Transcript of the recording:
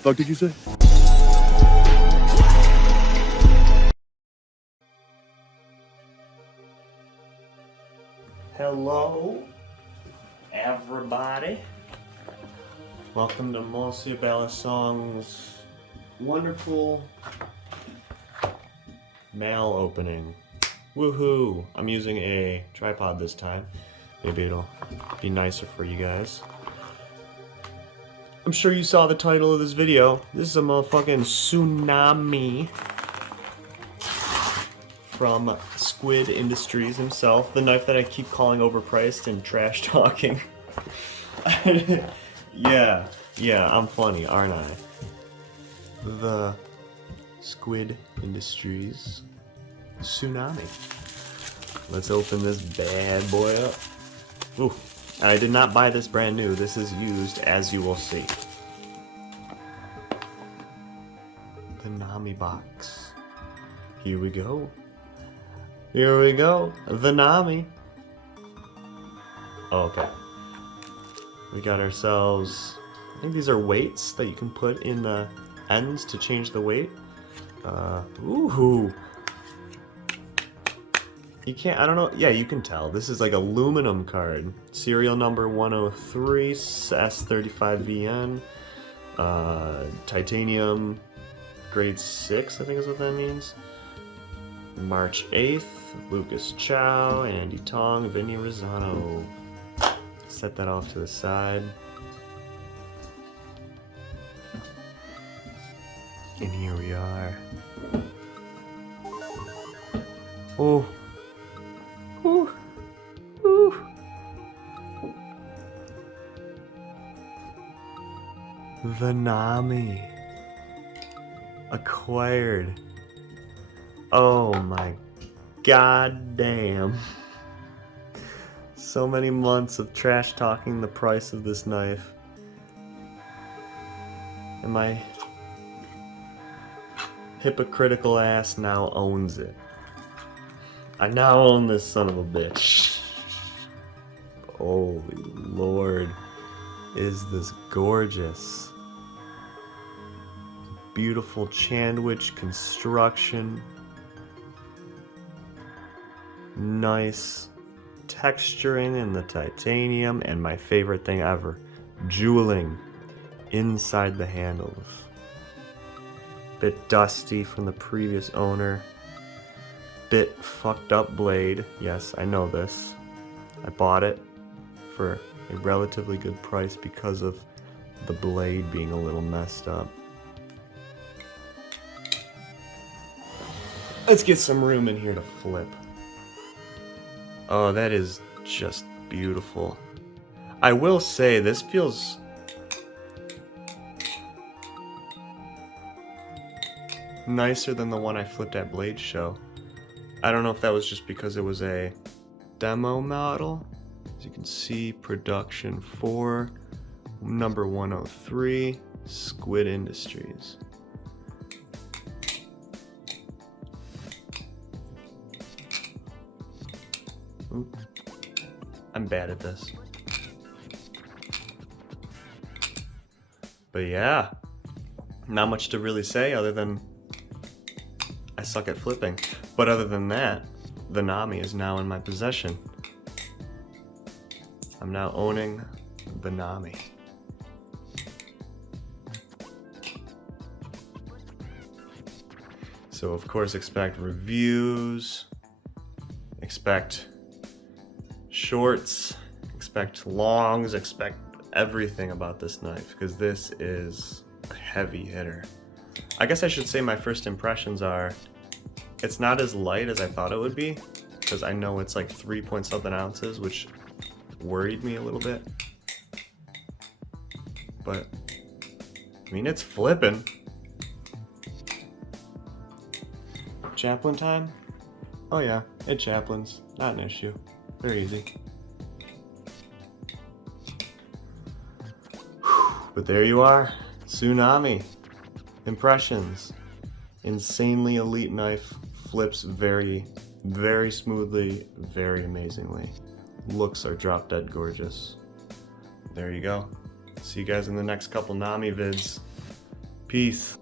fuck did you say? Hello, everybody. Welcome to TSUNAMI Balisong's wonderful mail opening. Woohoo! I'm using a tripod this time. Maybe it'll be nicer for you guys. I'm sure you saw the title of this video. This is a motherfucking tsunami from Squid Industries himself. The knife that I keep calling overpriced and trash talking. Yeah, I'm funny, aren't I? The Squid Industries Tsunami. Let's open this bad boy up. Ooh, I did not buy this brand new. This is used, as you will see. The Nami box. Here we go. Here we go. The Nami. Oh, okay. We got ourselves, I think these are weights that you can put in the ends to change the weight. Ooh. You can't, I don't know, yeah, you can tell. This is like aluminum card. Serial number 103, S35VN. Titanium, grade 6, I think is what that means. March 8th, Lucas Chow, Andy Tong, Vinny Rosano. Set that off to the side. And here we are. Oh. Ooh. Ooh. The Nami. Acquired. Oh my god damn. So many months of trash talking the price of this knife. And my hypocritical ass now owns it. I now own this son of a bitch. Holy Lord. Is this gorgeous. Beautiful Chandwich construction. Nice texturing in the titanium, and my favorite thing ever, jeweling inside the handles. Bit dusty from the previous owner. Bit fucked up blade. Yes, I know this. I bought it for a relatively good price because of the blade being a little messed up. Let's get some room in here to flip. Oh, that is just beautiful. I will say, this feels nicer than the one I flipped at Blade Show. I don't know if that was just because it was a demo model. As you can see, production for number 103, Squid Industries. Oops. I'm bad at this. But yeah, not much to really say other than I suck at flipping. But other than that, the Nami is now in my possession. I'm now owning the Nami. So of course expect reviews, expect shorts, expect longs, expect everything about this knife, because this is a heavy hitter. I guess I should say my first impressions are, it's not as light as I thought it would be, because I know it's like 3 point something ounces, which worried me a little bit. But, I mean, it's flipping. Chaplain time? Oh yeah, it chaplains. Not an issue. Very easy. But there you are. TSUNAMI. Impressions. Insanely elite knife. Flips very, very smoothly, very amazingly. Looks are drop dead gorgeous. There you go. See you guys in the next couple Nami vids. Peace.